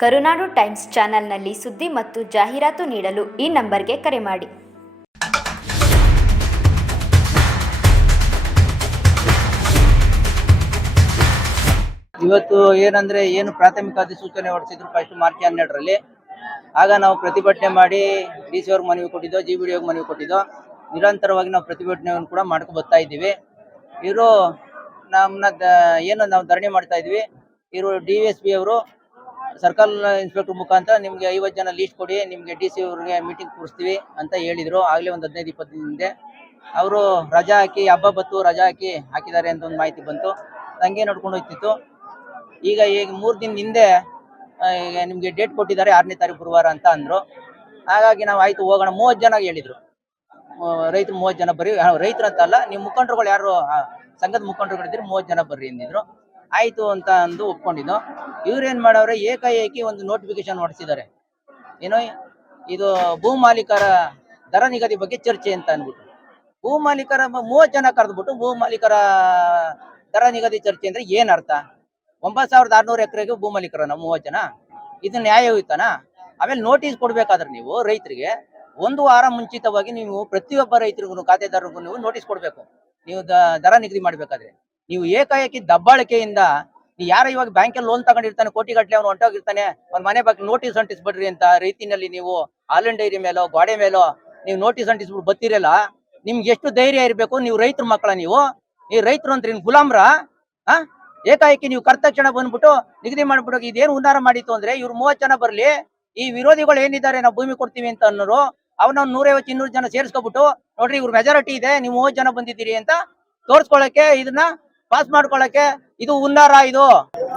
ಕರುನಾಡು times ಚಾನೆಲ್ನಲ್ಲಿ ಸುದ್ದಿ ಮತ್ತು ಜಾಹೀರಾತು ನೀಡಲು ಈ ನಂಬರ್ಗೆ ಕರೆ ಮಾಡಿ. ಇವತ್ತು ಏನಂದ್ರೆ ಏನು ಪ್ರಾಥಮಿಕ ಅಧಿಸೂಚನೆ ಹೊರಡಿಸಿದ್ರು ಫಸ್ಟ್ ಮಾರ್ಚ್ ಹನ್ನೆರಡರಲ್ಲಿ. ಆಗ ನಾವು ಪ್ರತಿಭಟನೆ ಮಾಡಿ ಡಿ ಸಿ ಅವ್ರಿಗೆ ಮನವಿ ಕೊಟ್ಟಿದ್ದೋ, ಜಿ ಡಿ ಮನವಿ ಕೊಟ್ಟಿದ್ದೋ, ನಿರಂತರವಾಗಿ ನಾವು ಪ್ರತಿಭಟನೆಯನ್ನು ಕೂಡ ಮಾಡ್ಕೊಂಡು ಬರ್ತಾ ಇದ್ದೀವಿ. ಇವರು ನಮ್ಮನ್ನ ಏನು ನಾವು ಧರಣಿ ಮಾಡ್ತಾ ಇದ್ವಿ ಇವರು ಡಿ ಎಸ್ ಪಿ ಅವರು ಸರ್ಕಲ್ ಇನ್ಸ್ಪೆಕ್ಟರ್ ಮುಖಾಂತರ ನಿಮಗೆ ಐವತ್ತು ಜನ ಲೀಸ್ಟ್ ಕೊಡಿ, ನಿಮಗೆ ಡಿ ಸಿ ಅವ್ರಿಗೆ ಮೀಟಿಂಗ್ ಕೂರಿಸ್ತೀವಿ ಅಂತ ಹೇಳಿದ್ರು. ಆಗಲೇ ಒಂದು ಹದಿನೈದು, ಇಪ್ಪತ್ತು ಹಿಂದೆ. ಅವರು ರಜಾ ಹಾಕಿ, ಹಬ್ಬ ಬತ್ತು ರಜಾ ಹಾಕಿ ಹಾಕಿದ್ದಾರೆ ಅಂತ ಒಂದು ಮಾಹಿತಿ ಬಂತು. ಹಂಗೆ ನೋಡ್ಕೊಂಡು ಹೋಗ್ತಿತ್ತು. ಈಗ ಈಗ ಮೂರು ದಿನ ಹಿಂದೆ ಈಗ ನಿಮ್ಗೆ ಡೇಟ್ ಕೊಟ್ಟಿದ್ದಾರೆ ಆರನೇ ತಾರೀಕು ಗುರುವಾರ ಅಂತ ಅಂದರು. ಹಾಗಾಗಿ ನಾವು ಆಯ್ತು, ಹೋಗೋಣ. ಮೂವತ್ತು ಜನ ಹೇಳಿದರು. ರೈತರು ಮೂವತ್ತು ಜನ ಬರ್ರಿ. ರೈತರು ಅಂತ ಅಲ್ಲ, ನೀವು ಮುಖಂಡರುಗಳು ಯಾರು ಸಂಘದ ಮುಖಂಡರುಗಳಿದ್ರೆ ಮೂವತ್ತು ಜನ ಬರ್ರಿ ಅಂದಿದ್ರು. ಆಯ್ತು ಅಂತ ಅಂದು ಒಪ್ಕೊಂಡಿದ್ದು. ಇವ್ರೇನ್ ಮಾಡವ್ರೆ, ಏಕಾಏಕಿ ಒಂದು ನೋಟಿಫಿಕೇಶನ್ ಹೊರಡಿಸಿದ್ದಾರೆ ಏನೋ ಇದು ಭೂ ಮಾಲೀಕರ ದರ ನಿಗದಿ ಬಗ್ಗೆ ಚರ್ಚೆ ಅಂತ ಅಂದ್ಬಿಟ್ಟು. ಭೂ ಮಾಲೀಕರ ಮೂವತ್ತು ಜನ ಕರೆದ್ಬಿಟ್ಟು ಭೂ ಮಾಲೀಕರ ದರ ನಿಗದಿ ಚರ್ಚೆ ಅಂದ್ರೆ ಏನ್ ಅರ್ಥ? ಒಂಬತ್ತು ಸಾವಿರದ ಆರ್ನೂರು ಎಕರೆಗೆ ಭೂ ಮಾಲೀಕರನ ಮೂವತ್ತು ಜನ? ಇದು ನ್ಯಾಯಯುತನ ಆಮೇಲೆ ನೋಟಿಸ್ ಕೊಡ್ಬೇಕಾದ್ರೆ ನೀವು ರೈತರಿಗೆ ಒಂದು ವಾರ ಮುಂಚಿತವಾಗಿ ನೀವು ಪ್ರತಿಯೊಬ್ಬ ರೈತರಿಗೂ, ಖಾತೆದಾರರಿಗೂ ನೀವು ನೋಟಿಸ್ ಕೊಡ್ಬೇಕು. ನೀವು ದರ ನಿಗದಿ ಮಾಡ್ಬೇಕಾದ್ರೆ. ನೀವು ಏಕಾಏಕಿ ದಬ್ಬಾಳಿಕೆಯಿಂದ ಯಾರೋ ಇವಾಗ ಬ್ಯಾಂಕಲ್ಲಿ ಲೋನ್ ತಗೊಂಡಿರ್ತಾನೆ ಕೋಟಿಗಟ್ಟಲೆ ಅವ್ನು ಹೊಂಟೋಗಿರ್ತಾನೆ, ಅವ್ನ ಮನೆ ಬಗ್ಗೆ ನೋಟಿಸ್ ಅಂಟಿಸ್ಬಿಡ್ರಿ ಅಂತ ರೀತಿನಲ್ಲಿ ನೀವು ಹಾಲಿನ ಡೈರಿ ಮೇಲೋ, ಗೋಡೆ ಮೇಲೋ ನೀವು ನೋಟಿಸ್ ಅಂಟಿಸ್ಬಿಟ್ಟು ಬತ್ತಿರಲ್ಲ ನಿಮ್ಗೆ ಎಷ್ಟು ಧೈರ್ಯ ಇರಬೇಕು? ನೀವು ರೈತರ ಮಕ್ಕಳ ನೀವು. ನೀವು ರೈತರು ಅಂದ್ರೆ ನಿನ್ ಗುಲಾಮ್ರ ಏಕಾಏಕಿ ನೀವು ಕರ್ತಕ್ಷಣ ಬಂದ್ಬಿಟ್ಟು ನಿಗದಿ ಮಾಡ್ಬಿಟ್ಟು ಇದೇನು ಉನ್ನಾರ ಮಾಡಿತ್ತು ಅಂದ್ರೆ ಇವ್ರು ಮೂವತ್ತು ಜನ ಬರ್ಲಿ, ಈ ವಿರೋಧಿಗಳು ಏನಿದ್ದಾರೆ ನಾವು ಭೂಮಿ ಕೊಡ್ತೀವಿ ಅಂತ ಅನ್ನೋರು, ಅವ್ನ ನೂರೈವತ್ತು, ಇನ್ನೂರು ಜನ ಸೇರಿಸ್ಕೊಬಿಟ್ಟು ನೋಡ್ರಿ ಇವ್ರ ಮೆಜಾರಿಟಿ ಇದೆ, ನೀವು ಮೂವತ್ತು ಜನ ಬಂದಿದ್ದೀರಿ ಅಂತ ತೋರ್ಸ್ಕೊಳಕ್ಕೆ ಇದನ್ನ ಪಾಸ್ ಮಾಡ್ಕೊಳಕ್ಕೆ ಇದು ಉನ್ನಾರ ಇದು.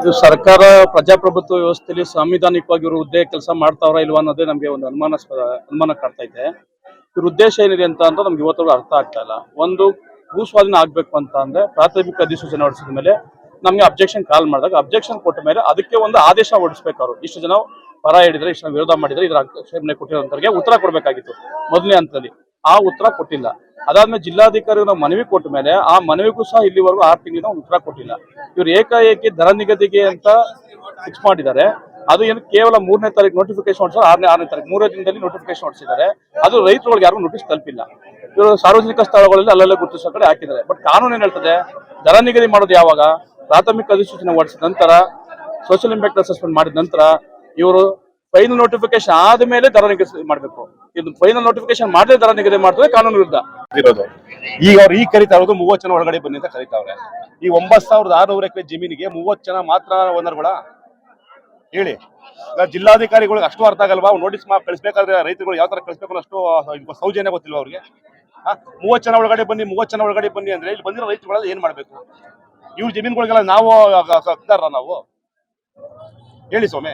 ಇದು ಸರ್ಕಾರ ಪ್ರಜಾಪ್ರಭುತ್ವ ವ್ಯವಸ್ಥೆಯಲ್ಲಿ ಸಾಂವಿಧಾನಿಕವಾಗಿ ಇವರು ಹುದ್ದೆ ಕೆಲಸ ಮಾಡ್ತಾವ್ರ ಇಲ್ವಾ ಅನ್ನೋದೇ ನಮಗೆ ಒಂದು ಅನುಮಾನಾಸ್ಪದ, ಅನುಮಾನ ಕಾಡ್ತಾ ಇದೆ. ಇವ್ರ ಉದ್ದೇಶ ಏನಿದೆ ಅಂತ ಅಂದ್ರೆ ನಮ್ಗೆ ಇವತ್ತು ಅರ್ಥ ಆಗ್ತಾ ಇಲ್ಲ. ಒಂದು ಭೂ ಸ್ವಾಧೀನ ಆಗ್ಬೇಕು ಅಂತ ಅಂದ್ರೆ ಪ್ರಾಥಮಿಕ ಅಧಿಸೂಚನೆ ಹೊರಡಿಸಿದ ಮೇಲೆ ನಮ್ಗೆ ಅಬ್ಜೆಕ್ಷನ್ ಕಾಲ್ ಮಾಡಿದಾಗ ಅಬ್ಜೆಕ್ಷನ್ ಕೊಟ್ಟ ಮೇಲೆ ಅದಕ್ಕೆ ಒಂದು ಆದೇಶ ಹೊರಡಿಸ್ಬೇಕು ಅವರು. ಇಷ್ಟು ಜನ ಪರ ಹಿಡಿದ್ರೆ ಇಷ್ಟು ವಿರೋಧ ಮಾಡಿದ್ರೆ ಇದ್ರ ಆಕ್ಷೇಪಣೆ ಕೊಟ್ಟಿರೋಂಥವ್ರಿಗೆ ಉತ್ತರ ಕೊಡಬೇಕಾಗಿತ್ತು ಮೊದಲನೇ ಹಂತದಲ್ಲಿ. ಆ ಉತ್ತರ ಕೊಟ್ಟಿಲ್ಲ. ಅದಾದ್ಮೇಲೆ ಜಿಲ್ಲಾಧಿಕಾರಿ ನಾವು ಮನವಿ ಕೊಟ್ಟ ಮೇಲೆ ಆ ಮನವಿಗೂ ಸಹ ಇಲ್ಲಿವರೆಗೂ ಆರು ತಿಂಗಳಿಂದ ಉತ್ತರ ಕೊಟ್ಟಿಲ್ಲ. ಇವ್ರು ಏಕಾಏಕಿ ದರ ನಿಗದಿಗೆ ಅಂತ ಫಿಕ್ಸ್ ಮಾಡಿದ್ದಾರೆ. ಅದು ಏನು ಕೇವಲ ಮೂರನೇ ತಾರೀಕು ನೋಟಿಫಿಕೇಶನ್ ಹೊಡಿಸಿದ್ರೆ ಆರನೇ ಆರನೇ ತಾರೀಕು ಮೂರನೇ ದಿನದಲ್ಲಿ ನೋಟಿಫಿಕೇಶನ್ ಹೊಡಿಸಿದ್ದಾರೆ. ಅದು ರೈತರುಗಳಿಗೆ ಯಾರಿಗೂ ನೋಟಿಸ್ ತಲುಪಿಲ್ಲ. ಇವರು ಸಾರ್ವಜನಿಕ ಸ್ಥಳಗಳಲ್ಲಿ ಅಲ್ಲಲ್ಲೇ ಗುರುತಿಸೋ ಕಡೆ ಹಾಕಿದ್ದಾರೆ. ಬಟ್ ಕಾನೂನು ಏನು ಹೇಳ್ತದೆ? ದರ ನಿಗದಿ ಮಾಡೋದು ಯಾವಾಗ? ಪ್ರಾಥಮಿಕ ಅಧಿಸೂಚನೆ ಹೊಡಿಸಿದ ನಂತರ ಸೋಷಿಯಲ್ ಇಂಪ್ಯಾಕ್ಟ್ ಅಸೆಸ್ಮೆಂಟ್ ಮಾಡಿದ ನಂತರ ಇವರು ಫೈನಲ್ ನೋಟಿಫಿಕೇಶನ್ ಆದ್ಮೇಲೆ ದರ ನಿಗದಿ ಮಾಡಬೇಕು. ಇದು ಫೈನಲ್ ನೋಟಿಫಿಕೇಶನ್ ಮಾಡದೆ ದರ ನಿಗದಿ ಮಾಡ್ತದೆ ಕಾನೂನು ವಿರುದ್ಧ. ಇರೋದು. ಈಗ ಅವ್ರು ಈಗ ಕರಿತಾ ಇರೋದು ಮೂವತ್ತು ಜನ ಒಳಗಡೆ ಬನ್ನಿ ಅಂತ ಕರಿತಾವ್ರೆ. ಈ ಒಂಬತ್ತು ಸಾವಿರದ ಆರ್ನೂರು ಎಕರೆ ಜಮೀನಿಗೆ ಮೂವತ್ತು ಜನ ಮಾತ್ರ ಓನರ್ಗಳ? ಹೇಳಿ. ಜಿಲ್ಲಾಧಿಕಾರಿಗಳಿಗೆ ಅಷ್ಟು ಅರ್ಥ ಆಗಲ್ವಾ? ನೋಟಿಸ್ ಕಳಿಸ್ಬೇಕಾದ್ರೆ ರೈತರುಗಳು ಯಾವ ತರ ಕಳಿಸ್ಬೇಕು ಅಷ್ಟು ಸೌಜನ್ಯ ಗೊತ್ತಿಲ್ವಾ ಅವ್ರಿಗೆ? ಮೂವತ್ತು ಜನ ಒಳಗಡೆ ಬನ್ನಿ, ಮೂವತ್ತು ಜನ ಒಳಗಡೆ ಬನ್ನಿ ಅಂದ್ರೆ ಇಲ್ಲಿ ಬಂದಿರೋ ರೈತರುಗಳೆಲ್ಲ ಏನ್ ಮಾಡ್ಬೇಕು? ಇವ್ರ ಜಮೀನುಗಳಿಗೆಲ್ಲ ನಾವು ನಾವು? ಹೇಳಿ ಸ್ವಾಮಿ.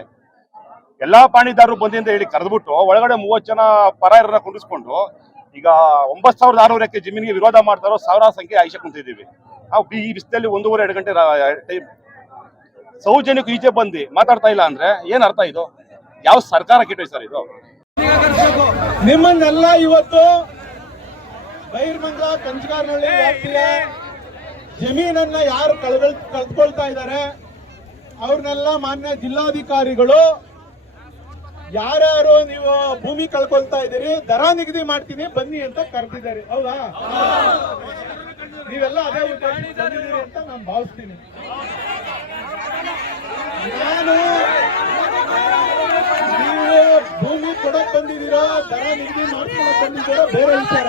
ಎಲ್ಲಾ ಪಾಣಿದಾರರು ಬಂದಿ ಅಂತ ಹೇಳಿ ಕರೆದ್ಬಿಟ್ಟು ಒಳಗಡೆ ಮೂವತ್ತು ಜನ ಪರಾಯರನ್ನ ಕುಂಡಿಸ್ಕೊಂಡು ಈಗ ಒಂಬತ್ತು ಸಾವಿರದ ಆರ್ನೂರು ಎಕರೆ ಜಮೀನಿಗೆ ವಿರೋಧ ಮಾಡ್ತಾರೋ ಸಾವಿರಾರು ಸಂಖ್ಯೆ ಆಯ್ಕೆ ಕುಂತಿದ್ದೀವಿ. ನಾವು ಬಿ- ಈ ಬಿಸಿಲಲ್ಲಿ ಒಂದೂವರೆ ಎರಡು ಗಂಟೆ ಟೈಮ್ ಸೌಜನ್ಯಕ್ಕೂ ಈಚೆ ಬಂದು ಮಾತಾಡ್ತಾ ಇಲ್ಲ ಅಂದ್ರೆ ಏನ್ ಅರ್ಥ ಇದು? ಯಾವ ಸರ್ಕಾರ ಕೆಟ್ಟೋಯ್ತು ಸರ್ ಇದು? ನಿಮ್ಮನ್ನೆಲ್ಲ ಇವತ್ತು ಬೈರ್ಮಂಗ್ಲ ಕಂಚಗಾರನಹಳ್ಳಿ ವ್ಯಾಪ್ತಿಯ ಜಮೀನನ್ನ ಯಾರು ಕಳ್ಕೊಳ್ ಕಳ್ಕೊಳ್ತಾ ಇದ್ದಾರೆ ಅವ್ರನ್ನೆಲ್ಲ ಮಾನ್ಯ ಜಿಲ್ಲಾಧಿಕಾರಿಗಳು ಯಾರ್ಯಾರು ನೀವು ಭೂಮಿ ಕಳ್ಕೊಳ್ತಾ ಇದ್ದೀರಿ, ದರ ನಿಗದಿ ಮಾಡ್ತೀನಿ, ಬನ್ನಿ ಅಂತ ಕರೆದಿದ್ದಾರೆ. ಹೌದಾ? ನೀವೆಲ್ಲ ಅದೇ ಉದ್ದೇಶಕ್ಕೆ ಬಂದಿದ್ದೀರಿ ಅಂತ ನಾನು ಭಾವಿಸ್ತೀನಿ. ನಾನು ನೀವು ಭೂಮಿ ಕೊಡಕ್ ಬಂದಿದ್ದೀರಾ, ದರ ನಿಗದಿ ಮಾಡ್ಕೊಳಕ್ ಬಂದಿದ್ದೀರ, ಬೇರೆ ವಿಚಾರ.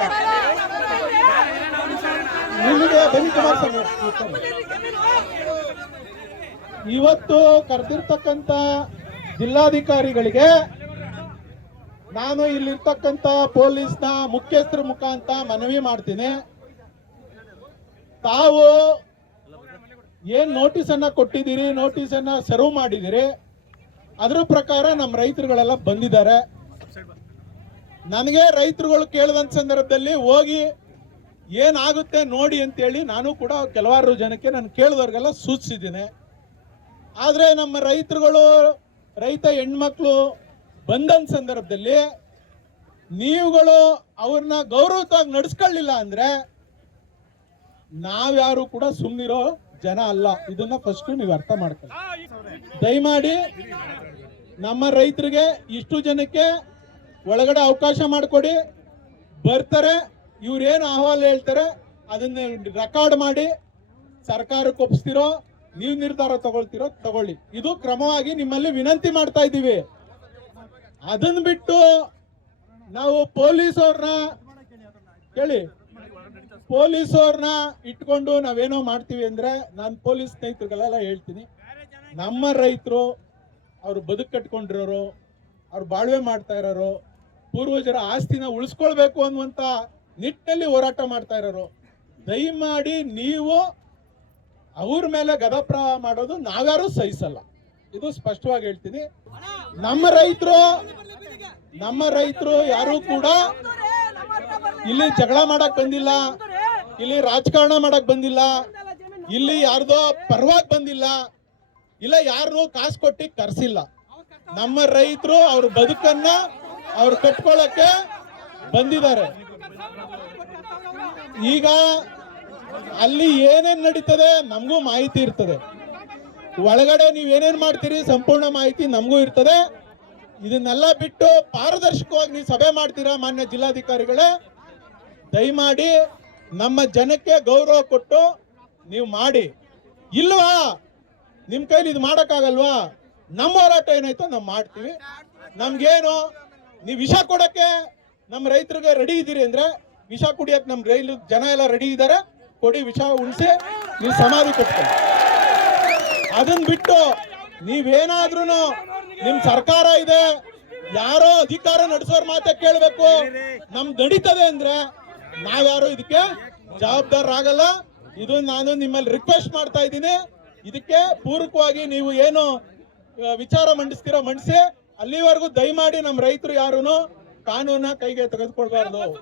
ನಿಮಗೆ ಬನ್ನಿ ಕುಮಾರಸ್ವಾಮಿ ಇವತ್ತು ಕರೆದಿರ್ತಕ್ಕಂತ ಜಿಲ್ಲಾಧಿಕಾರಿಗಳಿಗೆ ನಾನು ಇಲ್ಲಿರ್ತಕ್ಕಂತ ಪೊಲೀಸ್ನ ಮುಖ್ಯಸ್ಥರ ಮುಖಾಂತರ ಮನವಿ ಮಾಡ್ತೀನಿ. ತಾವು ಏನ್ ನೋಟಿಸ್ ಅನ್ನ ಕೊಟ್ಟಿದ್ದೀರಿ ನೋಟಿಸ್ ಅನ್ನ ಸರ್ವ್ ಮಾಡಿದಿರಿ ಅದ್ರ ಪ್ರಕಾರ ನಮ್ಮ ರೈತರುಗಳೆಲ್ಲ ಬಂದಿದ್ದಾರೆ. ನನಗೆ ರೈತರುಗಳು ಕೇಳಿದ ಸಂದರ್ಭದಲ್ಲಿ ಹೋಗಿ ಏನಾಗುತ್ತೆ ನೋಡಿ ಅಂತೇಳಿ ನಾನು ಕೂಡ ಕೆಲವಾರು ಜನಕ್ಕೆ ನಾನು ಕೇಳಿದವ್ರಿಗೆಲ್ಲ ಸೂಚಿಸಿದ್ದೀನಿ. ಆದರೆ ನಮ್ಮ ರೈತರುಗಳು ರೈತ ಹೆಣ್ಮಕ್ಳು ಬಂದಂತ ಸಂದರ್ಭದಲ್ಲಿ ನೀವುಗಳು ಅವ್ರನ್ನ ಗೌರವವಾಗಿ ನಡೆಸ್ಕೊಳ್ಳಿಲ್ಲ ಅಂದ್ರೆ ನಾವ್ಯಾರು ಕೂಡ ಸುಮ್ಮನಿರೋ ಜನ ಅಲ್ಲ. ಇದನ್ನ ಫಸ್ಟ್ ನೀವು ಅರ್ಥ ಮಾಡ್ಕೊಳ್ಳಿ. ದಯಮಾಡಿ ನಮ್ಮ ರೈತರಿಗೆ ಇಷ್ಟು ಜನಕ್ಕೆ ಒಳಗಡೆ ಅವಕಾಶ ಮಾಡಿಕೊಡಿ. ಬರ್ತಾರೆ, ಇವ್ರೇನು ಅಹವಾಲು ಹೇಳ್ತಾರೆ, ಅದನ್ನ ರೆಕಾರ್ಡ್ ಮಾಡಿ ಸರ್ಕಾರಕ್ಕೆ ಒಪ್ಪಿಸ್ತಿರೋ ನೀವು ನಿರ್ಧಾರ ತಗೊಳ್ತಿರೋ ತಗೊಳ್ಳಿ. ಇದು ಕ್ರಮವಾಗಿ ನಿಮ್ಮಲ್ಲಿ ವಿನಂತಿ ಮಾಡ್ತಾ ಇದ್ದೀವಿ. ಅದನ್ನ ಬಿಟ್ಟು ನಾವು ಪೊಲೀಸ್ ಅವ್ರನ್ನ ಕೇಳಿ. ಪೊಲೀಸ್ ಅವ್ರನ್ನ ಇಟ್ಕೊಂಡು ನಾವೇನೋ ಮಾಡ್ತೀವಿ ಅಂದ್ರೆ ನಾನು ಪೊಲೀಸ್ ಸ್ನೇಹಿತರುಗಳೆಲ್ಲ ಹೇಳ್ತೀನಿ. ನಮ್ಮ ರೈತರು ಅವ್ರು ಬದುಕು ಕಟ್ಕೊಂಡಿರೋರು, ಅವ್ರು ಬಾಳ್ವೆ ಮಾಡ್ತಾ ಇರೋರು, ಪೂರ್ವಜರ ಆಸ್ತಿನ ಉಳಿಸ್ಕೊಳ್ಬೇಕು ಅನ್ನುವಂತ ನಿಟ್ಟಿನಲ್ಲಿ ಹೋರಾಟ ಮಾಡ್ತಾ ಇರೋರು. ದಯಮಾಡಿ ನೀವು ಅವ್ರ ಮೇಲೆ ಗದಪ್ರವಾಹ ಮಾಡೋದು ನಾವ್ಯಾರು ಸಹಿಸಲ್ಲ. ಇದು ಸ್ಪಷ್ಟವಾಗಿ ಹೇಳ್ತೀನಿ. ನಮ್ಮ ರೈತರು ನಮ್ಮ ರೈತರು ಯಾರು ಕೂಡ ಇಲ್ಲಿ ಜಗಳ ಮಾಡಕ್ ಬಂದಿಲ್ಲ. ಇಲ್ಲಿ ರಾಜಕಾರಣ ಮಾಡಕ್ ಬಂದಿಲ್ಲ. ಇಲ್ಲಿ ಯಾರ್ದೋ ಪರವಾಗಿ ಬಂದಿಲ್ಲ. ಇಲ್ಲ ಯಾರು ಕಾಸು ಕೊಟ್ಟಿ ಕರ್ಸಿಲ್ಲ. ನಮ್ಮ ರೈತರು ಅವ್ರ ಬದುಕನ್ನ ಅವ್ರು ಕಟ್ಕೊಳಕ್ಕೆ ಬಂದಿದ್ದಾರೆ. ಈಗ ಅಲ್ಲಿ ಏನೇನ್ ನಡೀತದೆ ನಮಗೂ ಮಾಹಿತಿ ಇರ್ತದೆ. ಒಳಗಡೆ ನೀವ್ ಏನೇನ್ ಮಾಡ್ತೀರಿ ಸಂಪೂರ್ಣ ಮಾಹಿತಿ ನಮಗೂ ಇರ್ತದೆ. ಇದನ್ನೆಲ್ಲ ಬಿಟ್ಟು ಪಾರದರ್ಶಕವಾಗಿ ನೀವು ಸಭೆ ಮಾಡ್ತೀರಾ ಮಾನ್ಯ ಜಿಲ್ಲಾಧಿಕಾರಿಗಳೇ, ದಯಮಾಡಿ ನಮ್ಮ ಜನಕ್ಕೆ ಗೌರವ ಕೊಟ್ಟು ನೀವು ಮಾಡಿ. ಇಲ್ವಾ? ನಿಮ್ ಕೈಲಿ ಇದು ಮಾಡಕ್ಕಾಗಲ್ವಾ? ನಮ್ಮ ಹೋರಾಟ ಏನಾಯ್ತೋ ನಾವು ಮಾಡ್ತೀವಿ. ನಮ್ಗೇನು, ನೀವು ವಿಷ ಕೊಡಕ್ಕೆ ನಮ್ಮ ರೈತರಿಗೆ ರೆಡಿ ಇದ್ದೀರಿ ಅಂದ್ರೆ, ವಿಷ ಕುಡಿಯಕ್ ನಮ್ಮ ರೈಲು ಜನ ಎಲ್ಲ ರೆಡಿ ಇದ್ದಾರೆ. ಕೊಡಿ ವಿಷ ಉಣಿಸಿ, ನೀವು ಸಮಾಧಿ ಕೊಟ್ಟು ಅದನ್ನ ಬಿಟ್ಟು ನೀವೇನಾದ್ರೂ ನಿಮ್ ಸರ್ಕಾರ ಇದೆ, ಯಾರೋ ಅಧಿಕಾರ ನಡೆಸೋರ್ ಮಾತೆ ಕೇಳಬೇಕು. ನಮ್ ನಡೀತದೆ ಅಂದ್ರೆ ನಾವ್ಯಾರು ಇದಕ್ಕೆ ಜವಾಬ್ದಾರರಾಗಲ್ಲ ಇದು ನಾನು ನಿಮ್ಮಲ್ಲಿ ರಿಕ್ವೆಸ್ಟ್ ಮಾಡ್ತಾ ಇದ್ದೀನಿ. ಇದಕ್ಕೆ ಪೂರಕವಾಗಿ ನೀವು ಏನು ವಿಚಾರ ಮಂಡಿಸ್ತೀರೋ ಮಂಡಿಸಿ, ಅಲ್ಲಿವರೆಗೂ ದಯಮಾಡಿ ನಮ್ಮ ರೈತರು ಯಾರು ಕಾನೂನ ಕೈಗೆ ತೆಗೆದುಕೊಳ್ಬಾರ್ದು.